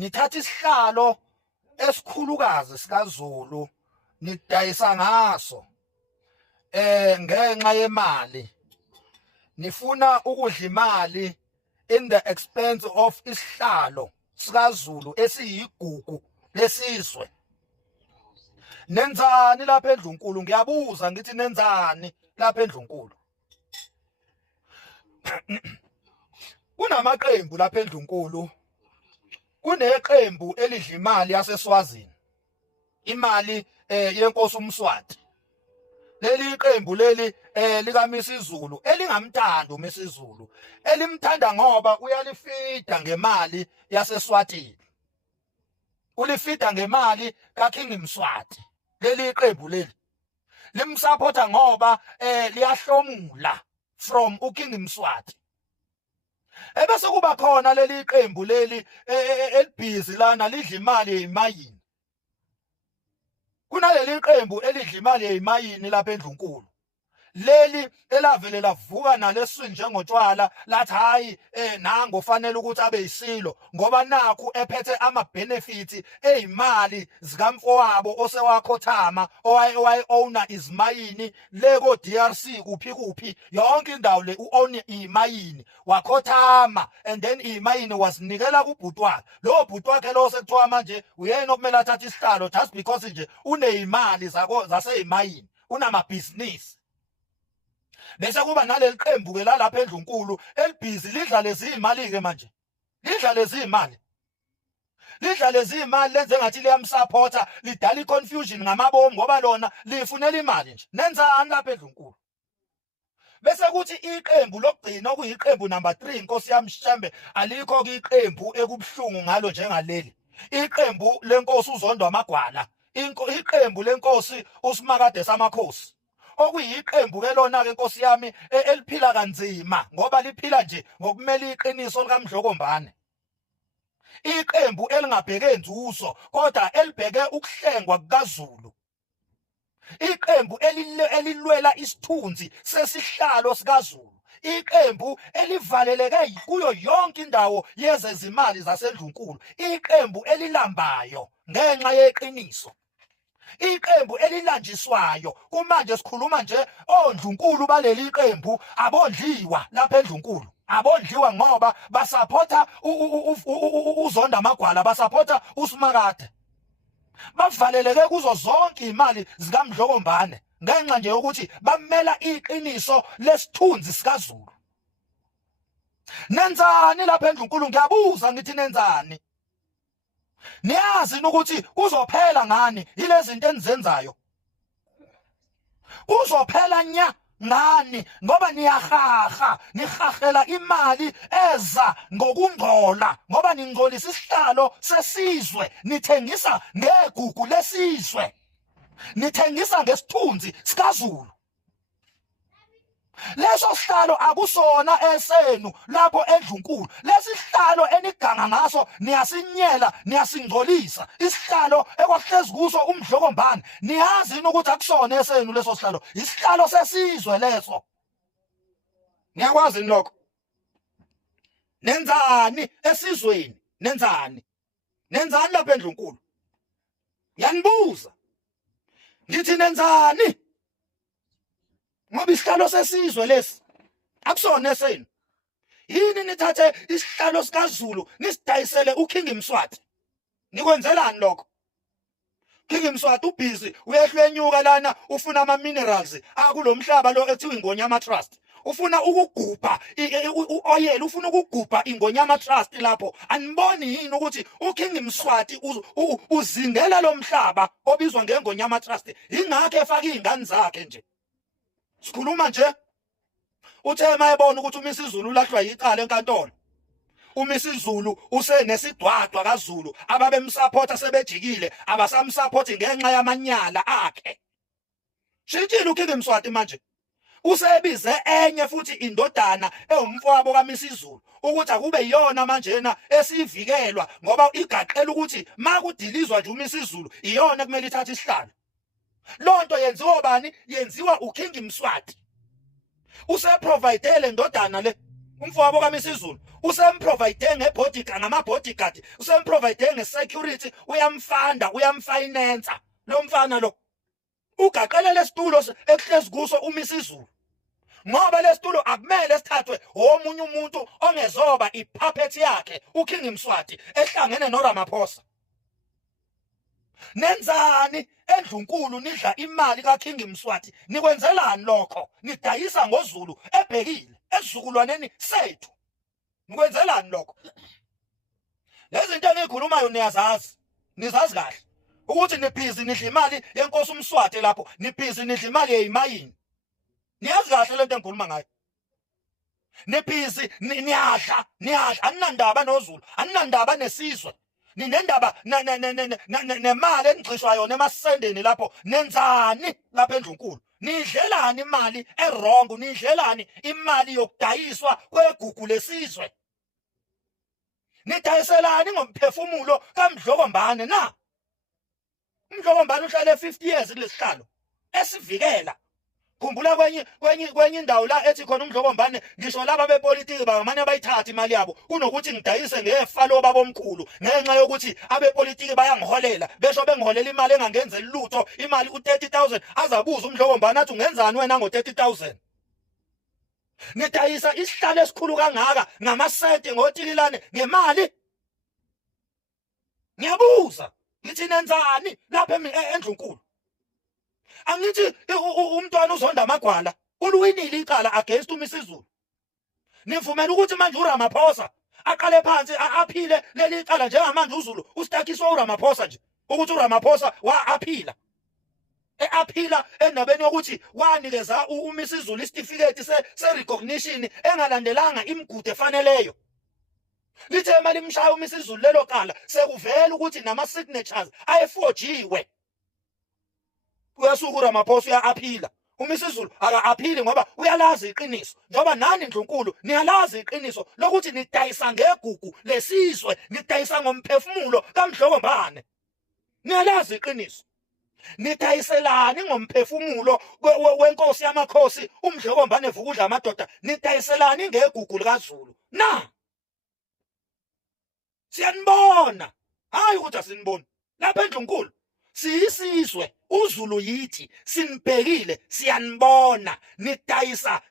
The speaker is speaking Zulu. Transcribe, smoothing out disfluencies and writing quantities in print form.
nithatha isihlalo esikhulukazi sikaZulu nidayisa ngaso ngenxa yemali, nifuna ukudla imali in the expense of isihlalo sikaZulu esiyigugu lesizwe. Nenzani lapha eNdlunkulu? Ngiyabuza ngithi nenzani lapha eNdlunkulu? Kunamaqembu lapha eNdlunkulu. Kuneqembu elidla imali yaseSwazini, imali yenkosi uMswati. Leli qembu leli lika Misizulu elingamthanda uMisizulu, elimthanda ngoba uyalifida ngemali yaseSwatini, ulifida ngemali kaKing Mswati. Leli qembu leli limsupporta ngoba liyahlomula from uKing Mswati. Ebese kuba khona leli qembu leli elibhizi lana lidla imali yezimayini. Kunaleli qembu elidla imali yezimayini lapha eNdlunkulu. Leli elavele lavuka nalesizwe njengotshwala lathi hayi nango fanele ukuthi abe yisilo ngoba nakhu ephethe ama benefits ezimali zikamfowabo osewakhothama owayona izimayini leko DRC kuphi yonke indawo le uown izimayini wakhothama, and then izimayini wasinikela kubhuti wakhe. Lo bhuti wakhe lo sekuthiwa manje uyena okumele athathe isihlalo just because nje unezimali zasezimayini, unamabhizinisi. Bese kuba naleli qembu ke lapha eNdlunkulu elibhizi lidla lezi imali ke manje. Lidla lezi imali. Lidla lezi imali lenze ngathi liyamsupporta, lidala iconfusion ngamabomu ngoba lona lifunela imali nje. Nenzani lapha eNdlunkulu? Bese kuthi iqembu lokugcina okuyiqembu number 3 inkosi yami Shembe alikho ke iqembu ekubhlungu ngalo njengaleli. Iqembu lenkosi uZondo Amagwala. Iqembu lenkosi uSimakade samakhosi. Okuyiqembu ke lona ke Nkosi yami eliphila kanzima ngoba liphila nje ngokumela iqiniso lika Mdlokombane. Iqembu elingabheke nzuzo kodwa elibheke ukuhlengwa kukaZulu. Iqembu elilwela isithunzi sesihlalo sikaZulu. Iqembu elivaleleke kuyo yonke indawo yezezimali zaseNdlunkulu. Iqembu elilambayo ngenxa yeqiniso. Iqembu elilanjiswayo. Kumanje sikhuluma nje oNdlunkulu baleli qembu abondliwa lapha eNdlunkulu. Abondliwa ngoba basupporta uZondo Amagwala, basupporta uSimakade. Bavaleleke kuzo zonke izimali zikaMdlokombane ngenxa nje ukuthi bamela iqiniso lesithunzi sikaZulu. Nenzani lapha eNdlunkulu? Ngiyabuza ngithi nenzani? Niyazi ukuthi kuzophela ngani yilezi zinto enizenzayo? Kuzophela nya ngani ngoba niyahaha, nihahela imali eza ngokungcola ngoba ningcolisa isihlalo sesizwe, nithengisa ngegugu lesizwe, nithengisa ngesithunzi sikaZulu. Leso sihlalo akusona esenu lapho eNdlunkulu. Lesi sihlalo eniganga ngaso niyasinyela, niyasingcolisa. Isihlalo ekwahlezi kuso uMdlokombane, niyazi ukuthi akusona esenu leso sihlalo. Isihlalo sesizwe leso. Niyakwazi lokho? Nenzani esizweni? Nenzani? Nenzani lapha eNdlunkulu? Yanibuza. Ngithi nenzani? Ngoba isihlalo sesizwe lesi akusona esenu. Yini nithathe isihlalo sikaZulu nisidayisele uKing Mswati? Nikwenzelani lokho? King Mswati ubhizi uyehlwenyuka lana ufuna ama minerals akulomhlaba lo ethiwa iNgonyama Trust. Ufuna ukugubha uoyela, ufuna ukugubha iNgonyama Trust lapho. Aniboni yini ukuthi uKing Mswati uzingela lo mhlaba obizwa ngeNgonyama Trust? Ingakho efaka izingane zakhe nje. Sikhuluma nje uthe mayebona ukuthi uMisizulu ulahlwa yicala enkantolo. uMisizulu usenesidwadwa kaZulu ababemsupporta sebejikile, abasamsupporti ngenxa yamanyala akhe. Shintshile uKing Mswati manje. Usebize enye futhi indodana ewumfowabo kaMisizulu ukuthi akube iyona manjena esivikelwa ngoba igaqela ukuthi makudilizwa nje uMisizulu iyona kumele ithathe isihlalo. Lonto yenziwa bani? Yenziwa uKing Mswati. Useprovidele indodana le umfowabo kaMisizulu usemprovide ngebodyguard ngamabodyguard usemprovide ngesecurity uyamfinance lo mfana lo ugaqele lesitulo ekuhlezi kuso uMisizulu ngoba lesitulo akumele sithathwe omunye umuntu ongezoba ipuppet yakhe uKing Mswati ehlangene noRamaphosa. Nenzani eNdlunkulu nidla imali kaKing Mswati nikwenzelani lokho nidayisa ngoZulu ebhekile esizukulwaneni sethu nikwenzelani lokho? Lezi zinto engikhulumayo nizazi kahle ukuthi nibhizi nidla imali yenkosi uMswati lapho nibhizi nidla imali yeyimayini. Niyazi kahle lento engikhuluma ngayo. Nibhizi niyadla aninandaba noZulu aninandaba nesizwe. Ninendaba nemali enigxishwa yona emasendeni lapho nenzani lapha eNdlunkulu nidlelani imali errong nidlelani imali yokudayiswa kwegugu lesizwe nidayiselani ngomphefumulo kaMdlokombane na uMdlokombane uhlale 50 years kulesihlalo esivikela. Khumbula kwenye indawo la ethi khona uMdlokombane ngisho laba bepolitiki bangamane bayithatha imali yabo kunokuthi ngidayise ngefa loba bomkhulu ngenxa yokuthi abepolitiki bayangiholela besho bengiholela imali engangenzeli lutho imali u30,000 azabuza uMdlokombane athi ungenzani wena ngo30,000. Nidayisa isihlalo esikhulu kangaka ngamasenti ngotikilane ngemali. Ngiyabuza ngithi nenzani lapha eNdlunkulu? Angithi umntwana uzonda amagwala uluwinile icala against uMisizulu. Nivumela ukuthi manje uRamaphosa aqale phansi aphile leli cala njengamanje uZulu ustakiswa uRamaphosa nje ukuthi uRamaphosa aphila. Aphila endabeni yokuthi wanikeza uMisizulu isitifiketi se-recognition engalandelanga imigudu efaneleyo. Lithe imali imshaya uMisizulu lelo cala sekuvela ukuthi nama-signatures ayeforjiwe. Uyasuka uRamaphosa uyaphila uMisizulu akaphili ngoba uyalazi iqiniso njoba nani Ndlunkulu niyalazi iqiniso lokuthi nidayisa ngegugu lesizwe nidayisa ngomphefumulo kaMdlokombane. Niyalazi iqiniso nidayiselani ngomphefumulo wenkosi yamakhosi uMdlokombane Vukudla amadoda nidayiselani ngegugu likaZulu na siyanibona hayi ukuthi asiniboni lapha eNdlunkulu siyisizwe uZulu yithi sinibhekile siyanibona nidayisa